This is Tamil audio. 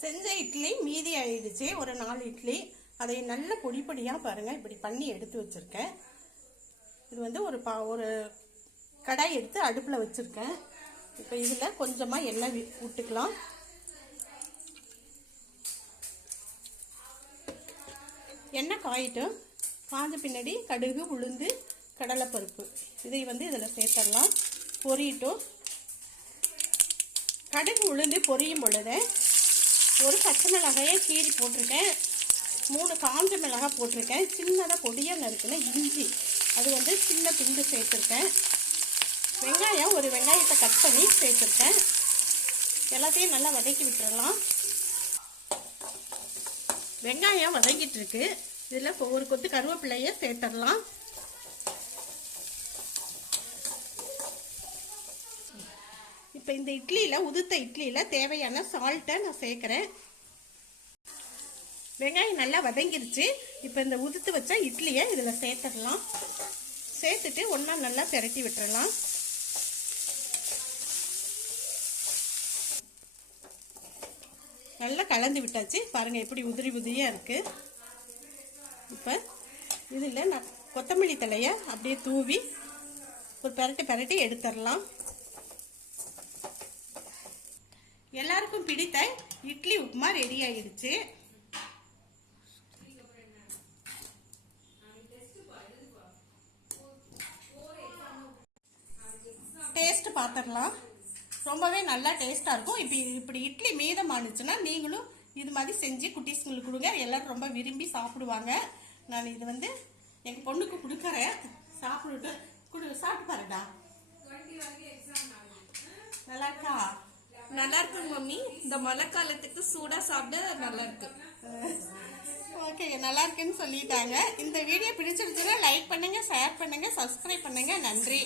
செஞ்ச இட்லி மீதி ஆயிடுச்சு. ஒரு நாலு இட்லி. அதை நல்ல பொடி பொடியாக பாருங்கள் இப்படி பண்ணி எடுத்து வச்சுருக்கேன். இது வந்து ஒரு பா ஒரு கடாய் எடுத்து அடுப்பில் வச்சுருக்கேன். இப்போ இதில் கொஞ்சமாக எண்ணெய் வி- விட்டுக்கலாம் எண்ணெய் காயிட்டும் காஞ்ச பின்னாடி கடுகு உளுந்து கடலைப்பருப்பு. இதை வந்து இதில் சேர்த்துடலாம் பொரியட்டும். கடுகு உளுந்து பொரியும் பொழுது ஒரு பச்சை மிளகாயை கீறி போட்டிருக்கேன். மூணு காஞ்ச மிளகாய் போட்டிருக்கேன். சின்னதாக பொடியாக நறுக்குன இஞ்சி. அது வந்து சின்ன துண்டு சேர்த்துருக்கேன். வெங்காயம் ஒரு வெங்காயத்தை கட் பண்ணி சேர்த்துருக்கேன். எல்லாத்தையும் நல்லா வதக்கி விட்டுறலாம். வெங்காயம் வதங்கிட்டு இருக்கு. இதில் ஒரு கொத்து கருவேப்பிலையை சேர்த்துடலாம். இப்போ இந்த இட்லியில் உதுத்த இட்லியில் தேவையான சால்ட்டை நான் சேர்க்குறேன். வெங்காயம் நல்லா வதங்கிருச்சு. இப்போ இந்த உதுத்து வச்ச இட்லியை இதில் சேர்த்துடலாம். சேர்த்துட்டு ஒன்றா நல்லா திரட்டி விட்டுறலாம். நல்லா கலந்து விட்டாச்சு. பாருங்கள் எப்படி உதிரி உதிரியாக இருக்குது இப்போ இதில் நான் கொத்தமல்லி தலையை அப்படியே தூவி ஒரு பெரட்டி பரட்டி எடுத்துடலாம். எல்லாருக்கும் பிடித்த இட்லி உப்புமா ரெடி ஆயிடுச்சு. டேஸ்ட் பார்த்துடலாம் ரொம்பவே நல்லா டேஸ்ட்டாக இருக்கும். இப்போ இப்படி இட்லி மீதமானுச்சுன்னா நீங்களும் இது மாதிரி செஞ்சு குட்டீஸ்ங்களுக்கு கொடுங்க. எல்லோரும் ரொம்ப விரும்பி சாப்பிடுவாங்க. நான் இது வந்து எங்கள் பொண்ணுக்கு கொடுக்குறேன். சாப்பிட்டுட்டு கொடு சாப்பிட்டு பாருடா. நல்லா இருக்கா? நல்லா இருக்கு மம்மி. இந்த மழை காலத்துக்கு சூடா சாப்பிட நல்லா இருக்கு ஓகே நல்லா இருக்குன்னு சொல்லிட்டாங்க. இந்த வீடியோ பிடிச்சிருச்சுன்னா லைக் பண்ணுங்க ஷேர் பண்ணுங்க சப்ஸ்கிரைப் பண்ணுங்க. நன்றி.